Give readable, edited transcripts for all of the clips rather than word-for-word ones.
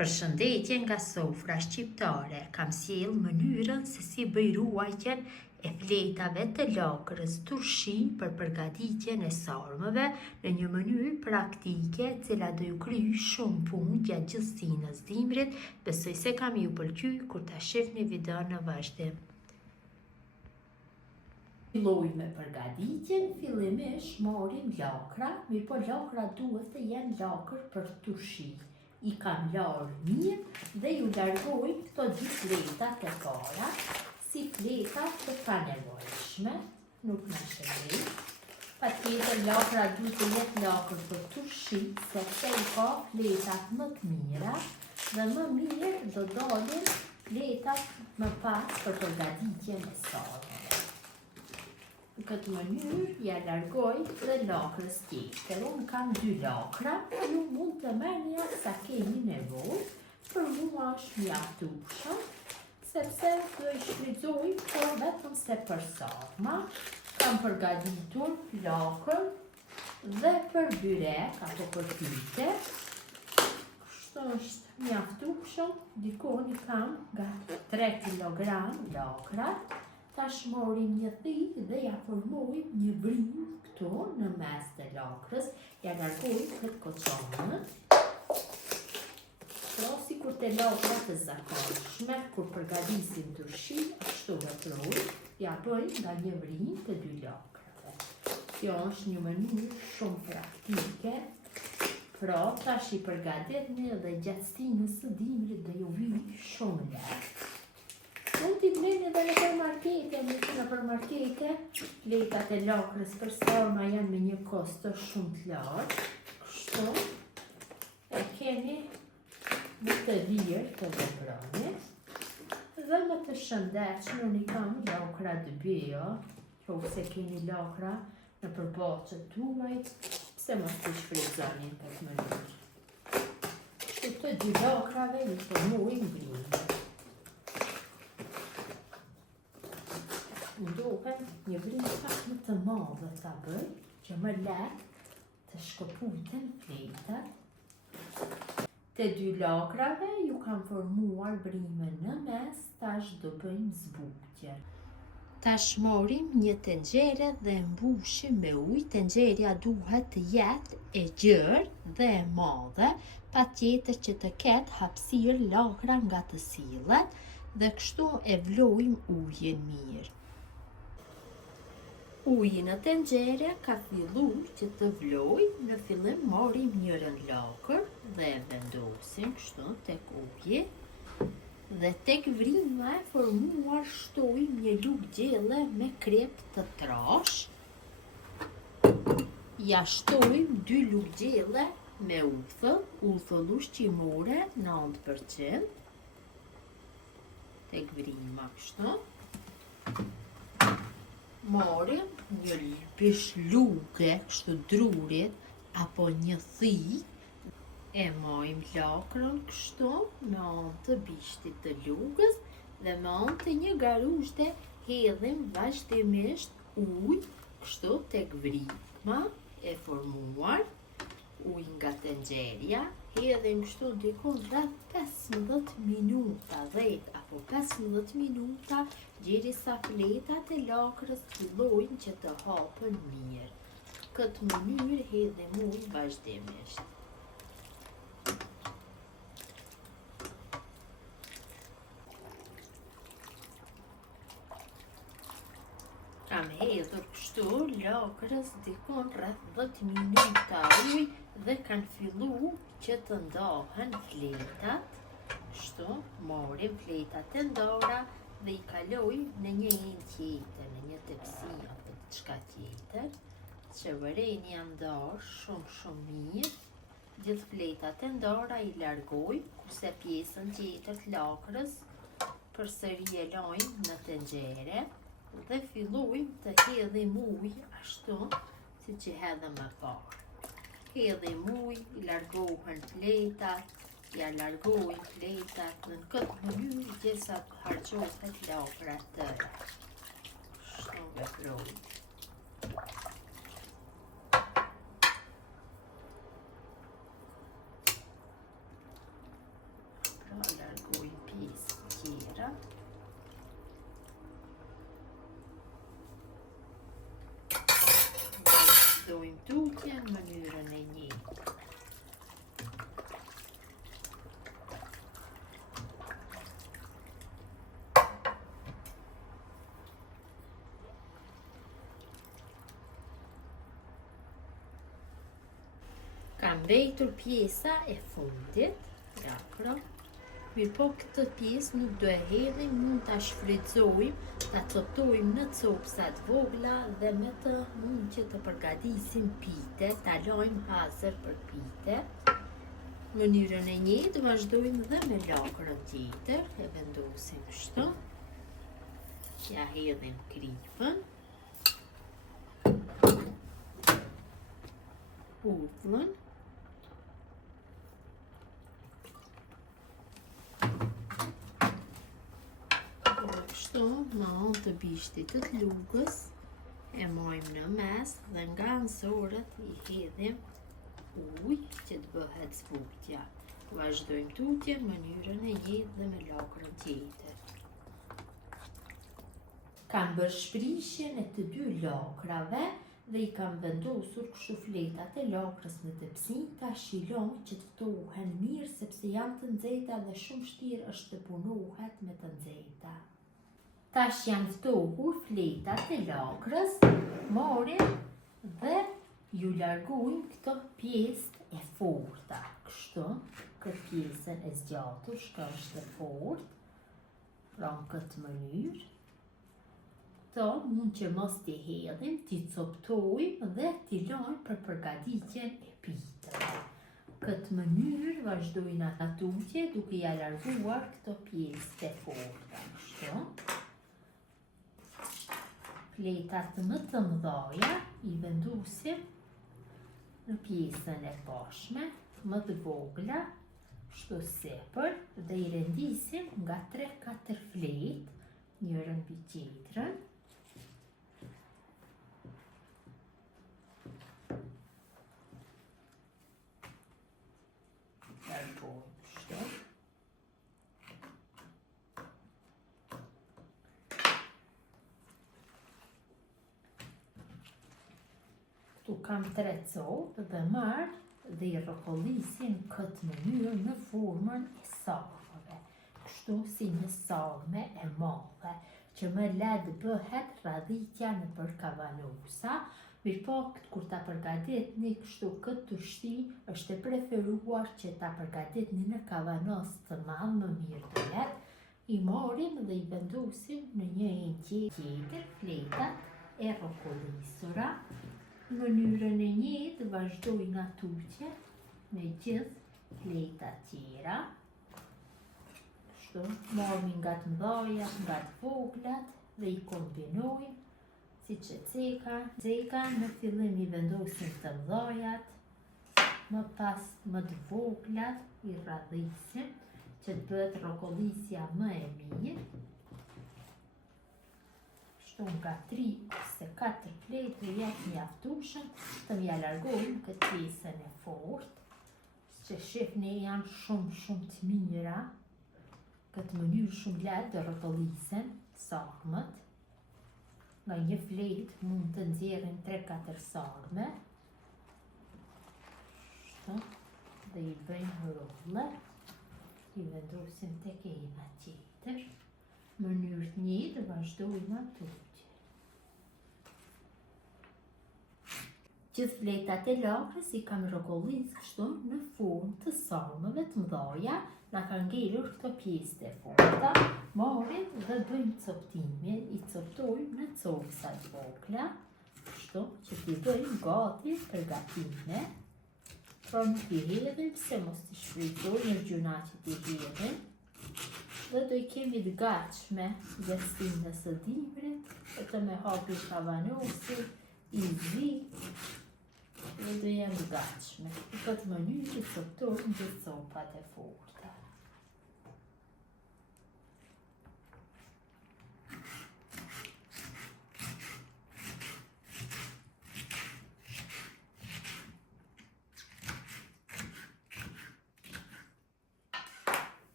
Përshëndetje nga sofra shqiptare, kam sjell mënyrën se si bëj ruajtjen e fletave të lakrës turshi për përgatitjen e sarmëve në një mënyrë praktike, e cila do ju kryej shumë punë gjatë gjithë sinës dimrit. Besoj se kam ju pëlqyer kur ta shihni videon në vazhdim. Filloj me përgatitjen, fillimisht marrim lakra, mirëpo lakra duhet të jenë lakër për turshi. I kam larë mirë dhe ju largoj këto dy fletat e para, si fletat të panevojshme, nuk në shërbej. Patjetër lakra duhet të jetë lakër për turshi, sepse i ka fletat më të mira dhe më mirë do dalin fletat më pas për përgatitjen e sarmëve. Në këtë mënyrë ja largoj dhe lakrës tjetër. Unë kam 2 lakra, ju mund të merrni atë sa keni nevojë. Për mua është mjaftueshëm, sepse do i shfrytëzoj vetëm se për sarma. Kam përgatitur lakër dhe për byrek apo për pyetje. Kështu është mjaftueshëm, dikon i kam nga 3 kg lakra. Tash morim një thikë dhe ja formojmë një brimë këtu në mes të lakrës, ja largoj këtë koçonë. Sikur të lakra të zakonshme, kur përgatisim turshi, ashtu veproj, ja bëj nga një brimë të 2 lakrave. Kjo është një mënyrë shumë praktike, pra tash i përgatitni dhe gjatë sinës së dimrit do ju vijë shumë lehtë. Mund t'i bleni edhe në përmarkete, në përmarkete, fletat e lakrës për sarma janë me një kosto shumë të lartë. Kështu, e keni më të lirë të veproni. Dhe më të shëndetshme, unë i kam lakra të beja, nëse keni lakra në përballçet tuaj, pse mos t'i shfrytëzoni në këtë mënyrë. Kështu të 2 lakrave i formojmë brimë. Ndohem një brimë pak më të madhe ta bëj, që më lehtë të shkëputen fletat. Të 2 lakrave ju kam formuar brimën në mes, tash do bëjmë zbutje. Tash morim një tenxhere dhe mbushim me ujë. Tenxheria duhet të jetë e gjerë dhe e madhe, patjetër që të ketë hapësirë lakra nga të sillet, dhe kështu e vlojmë ujin mirë. Uji në tenxhere ka filluar që të vloj. Në fillim marrim njërën lakër dhe e vendosim kështu tek uji. Dhe tek vrima e formuar shtojmë një lugë gjelle me krep të trash. Ja shtojmë 2 lugë gjelle me uthull ushqimore 90%. Tek vrima kështu. Morim një pish luke, kështu drurit, apo një thikë, e mojmë lakrën kështu me anë të bishtit të lugës dhe me anë të një garushte hedhim vazhdimisht ujë kështu tek vrima e formuar, ujë nga tenxheria, hedhim kështu dikon rreth 15 minuta, 10 apo 15 minuta, derisa fletat e lakrës fillojnë që të hapen mirë. Këtë mënyrë hedhim ujë vazhdimisht. Kam hedhur kështu lakrës dikon rreth 10 minuta ujë dhe kanë filluar që të ndahen fletat. Kështu, morim fletat e ndara dhe i kaloj në një enë tjetër, në një tepsi apo diçka tjetër, që vëreni janë ndarë shumë mirë. Gjithë fletat e ndara i largoj, kurse pjesën tjetër të lakrës përsëri e lajmë në tenxhere dhe fillojmë të hedhim ujë ashtu siç i hedhëm më parë. Hedhim ujë, i largohen fletat, ja largoj fletat në këtë mënyrë derisa të harxhohet lakra tëra. Kështu veproj. tutje në mënyrën e njëjtë. Ka mbejtur pjesa e fundit, lakra. Mirë po këtë pjesë nuk do e hedhim, mund ta shfrytëzojmë, ta coptojmë në copsat vogla dhe me të mund që të përgatisim pite, ta lojmë hazër për pite. Mënyrën e njëjtë vazhdojmë dhe me lakrën tjetër, e vendosim kështu. Ja hedhim kripën. Uthlën. Kështu, me anë të bishtit të lugës, e mojmë në mes dhe nga ansorët i hedhim ujë që të bëhet zbutja. Vazhdojmë tutje në mënyrën e njëjtë dhe me lakrën tjetër. Kam bërë shprishjen e të dy lakrave dhe i kam vendosur kështu fletat e lakrës në tepsi, ta shilon që të ftohen mirë sepse janë të nxehta dhe shumë vështirë është të punohet me të nxehta. Tash janë ftohur fletat e lakrës, morim dhe ju largojmë këto pjesë e forta. Kështu, këtë pjesën e zgjatur, shka është e fort, pra në këtë mënyrë. Këto mund që mos t'i hedhim, t'i coptojmë dhe t'i lojmë për përgatitjen e pitëve. Këtë mënyrë vazhdojnë ata tutje duke ja larguar këto pjesë e forta. Kështu. Fletat më të mëdhaja i vendosim në pjesën e poshtme, më të vogla, kështu sipër, dhe i rendisim nga 3-4 fletë, njërën mbi tjetrën. Largojmë kështu. Këtu kam 3 copë dhe marr dhe i rrokollisim këtë mënyrë në formën e sarmëve. Kështu si në sarme e madhe, që më lehtë bëhet radhitja nëpër kavanosa. Mirëpo kur ta përgatitni kështu këtë tushti, është e preferuar që ta përgatitni në kavanos të madh, më mirë do jetë. I marrim dhe i vendosim në njërin tjetër fletat e rrokollisura. Në mënyrën e njëjtë vazhdojnë tutje me gjithë fletat tjera. Kështu, marrim nga të mëdhaja, nga të voglat dhe i kombinojmë siç e ceka. Në fillim i vendosim të mëdhajat, më pas më të voglat i radhisim që të bëhet rrokollisja më e mirë. Nga 3 ose 4 fletë jetë mjaftueshëm të mja largojmë këtë pjesën e fortë, që shihni janë shumë të mira. Këtë mënyrë shumë lehtë të rrokollisen sarmët. Nga një fletë mund të nxjerrim 3-4 sarme. Dhe i bëjmë rolle, i vendosim tek ena tjetër. Mënyrë të njëjtë vazhdojmë tutje. Gjithë fletat e lakrës i kam rrokollis kështu në formë të sarmëve të mëdhaja, na kanë ngelur këto pjesë e forta, marrim dhe bëjmë coptimin, i coptojmë në copsa të vogla, kështu që t'i bëjmë gati për gatime. Pra nuk i hedhim se mos t'i shfrytëzojmë në gjuna që t'i hedhim. Dhe do i kemi të gatshme gjestinën së dimrit, të me hapi kavanosi, i zi, dhe do jem të gatshme. Në këtë mënyrë i coptojmë gjithë copat e forta.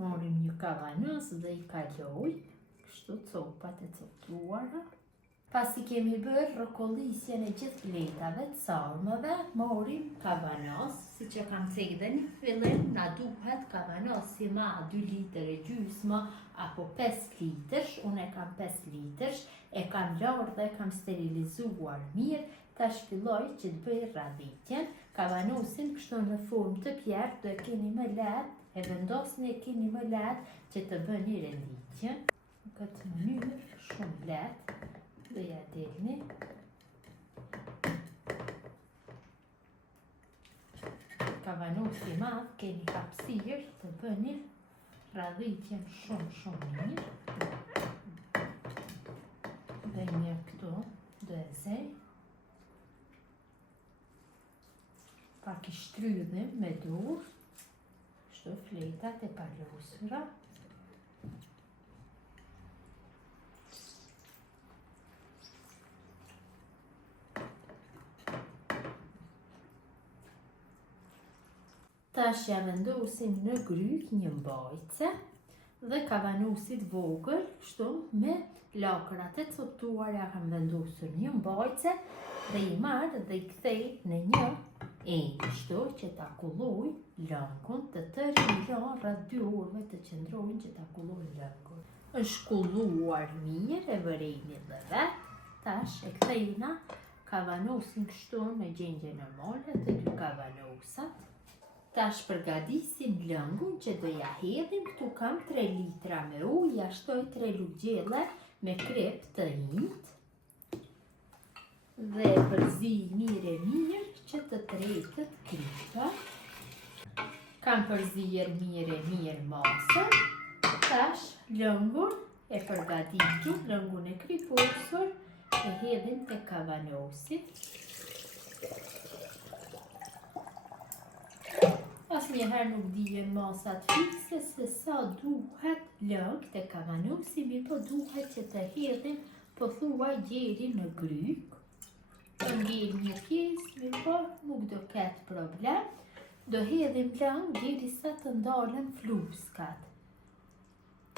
Marrim një kavanos dhe i kaloj kështu copat e coptuara. Pasi kemi bërë rrokollisjen e gjithë fletave të sarmëve, morim kavanos, si që kam thënë dhe në fillim, na duhet kavanos si ma 2 litër e gjysmë apo 5 litërsh, unë e kam 5 litërsh, e kam larë dhe kam sterilizuar mirë, tash filloj që të bëj radhitjen. Kavanosin kështu në formë të pjertë, do e keni më lehtë, e vendosni e keni më lehtë që të bëni renditjen. Në këtë mënyrë, shumë lehtë. Dhe ja delni. Kavanosi i madh keni hapësirë të bëni radhitjen shumë mirë. Dhe një këtu do e zej. Pak i shtrydhim me dorë. Kështu fletat e palosura. Tash ja vendosim në gryk një mbajtse dhe kavanosit vogël, kështu me lakrat e coptuar ja kam vendosur një mbajtse dhe i marr dhe i kthej në një kështu që ta kulloj lëngun, të tërë i lën rreth 2 orëve të qëndrojnë që ta kulloj lëngun. Është kulluar mirë, e vërejni dhe vet. Tash e kthejna kavanosin kështu në gjendje normale të 2 kavanosat. Tash përgatisim lëngun që do ja hedhim. Këtu kam 3 litra me ujë, ja shtoj 3 lugë gjelle me krep të njëjtë dhe përzij mirë që të tretët kripa. Kam përzijer mirë masën. Tash lëngun e përgatitur, lëngun e kriposur, e hedhim te kavanosi. Asnjëherë nuk dijen masat fikse se sa duhet lëng te kavanosi, mirë po duhet që të hedhim pothuaj gjeri në gryk. Të ngel një pjesë, mirë po nuk do ketë problem. Do hedhim lëng derisa të ndalen fluskat.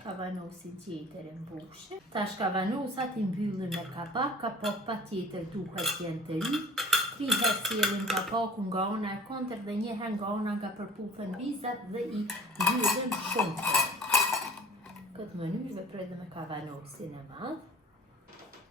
Kavanosin tjetër e mbushim. Tash kavanosat i mbyllim me kapak, kapak patjetër duhet që jenë të ri. 3 herë sjellin kapakun nga ana e kontër dhe 1 herë nga ana nga përputhën vizat dhe i mbyllim shumë. Këtë mënyrë veproj dhe me kavanosin e madh.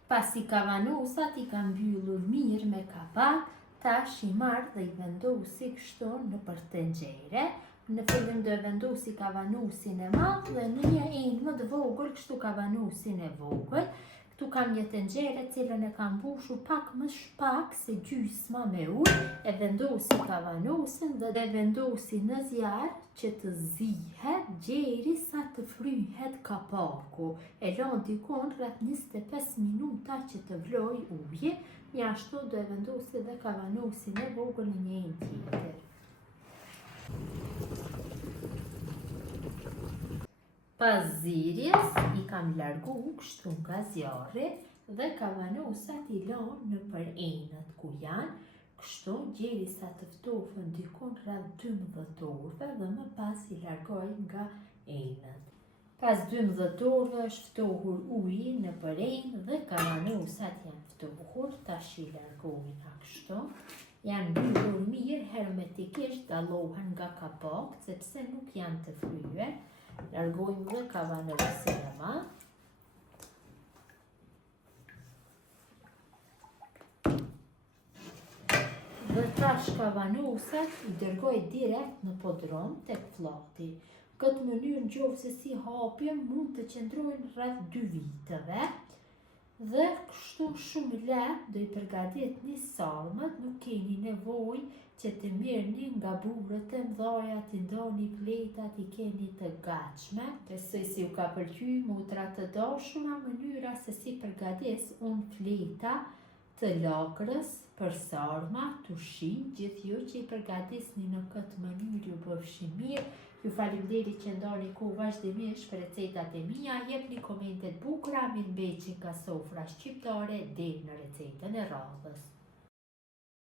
Pasi kavanosat i kam mbyllur mirë me kapak, tash i marr dhe i vendosi kështu në për tenxhere. Në fillim do e vendosi kavanosin e madh dhe në një enë më të vogël kështu kavanosin e vogël. Këtu kam një tenxhere cilën e kam mbushur pak më shpak se gjysma me ujë, e vendosi kavanosin dhe vendosi në zjarr që të zihet derisa të fryhet kapaku. E lën dikon rreth 25 minuta që të vloj uji. Ashtu do e vendosi dhe kavanosin e vogël në një enë tjetër. Pas zirjes i kam largu kështu nga zjarri dhe kavanosat i lën në për enët ku janë, kështu derisa të ftohen dikon rreth 12 orëve dhe më pas i largoj nga enët. Pas 12 orëve është ftohur uji në për enë dhe kavanosat janë ftohur, tash i largojna kështu. Janë mbyllur mirë, hermetikisht dallohen nga kapak sepse nuk janë të fryer. Largojmë dhe kavanosin e madh. Dhe tash kavanosat i dërgoj direkt në podrom tek flati. Këtë mënyrë nëse si hapjem mund të qëndrojnë rreth 2 viteve. Dhe kështu shumë lehtë do i përgatitni salmët, nuk keni nevojë që të merrni nga burrët e mëdha, të ndoni fletat, i keni të gatshme. Besoj si u ka pëlqyer motra të dashura mënyra se si përgatis unë fleta të lakrës për sarma, tushi, gjithë ju që i përgatisni në këtë mënyrë ju bëfshi mirë. Ju faleminderit që ndani kohë vazhdimisht për recetat e mia, jepni komente të bukura, mirëmbëjtje nga sofra shqiptare deri në recetën e radhës.